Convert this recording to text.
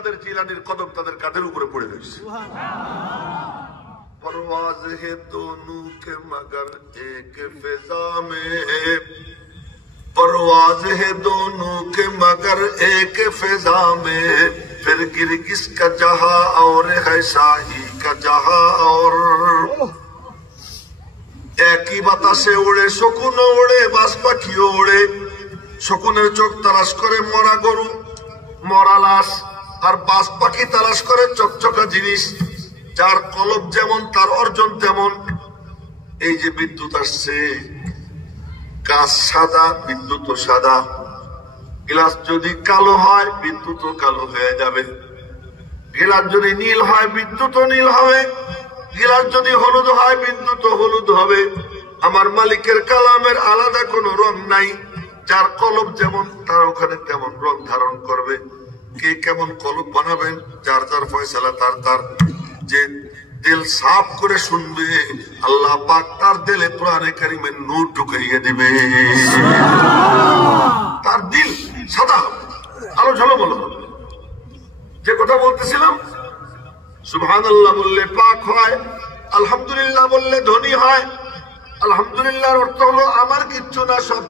কাদের জিলানীর কদম তাদের কাঁধের উপরে পড়ে রয়েছে। परवाज है दोनों के मगर एक फिजा में, परवाज है दोनों के मगर एक फिजा में, फिर गिरगिस का जहां और है शाही का जहां और। একই বাতাসে ওড়ে শকুনও ওড়ে বাজ পাখিও ওড়ে, শকুনের চোখ তালাশ করে মরা গরু মরা লাশ, আর বাজ পাখি তালাশ করে চকচকা জিনিস। যার কলব যেমন তার অর্জন তেমন। এই যে বিদ্যুৎ আসছে, কাঁচ সাদা, বিদ্যুৎ সাদা। গ্লাস যদি কালো হয় বিদ্যুৎ কালো হয়ে যাবে, গ্লাস যদি নীল হয় বিদ্যুৎ নীল হবে, গ্লাস যদি হলুদ হয় বিদ্যুৎ হলুদ হবে। আমার মালিকের কালামের আলাদা কোনো রং নাই। যার কলব যেমন তার ওখানে তেমন রং ধারণ করবে। কে কেমন কলব বানাবেন যার যার ফয়সালা তার তার। যে দিল সাফ করে শুনবে আল্লাহ পাক তার দিলে কোরআনে কারিমের নূর ঢুকাইয়ে দিবে। তার দিল সাদা আলো ঝলমল। যে কথা বলতেছিলাম, সুবহানাল্লাহ বললে পাক হয়, আলহামদুলিল্লাহ বললে ধনী হয়। আলহামদুলিল্লাহর অর্থ হলো আমার কিচ্ছু না, সব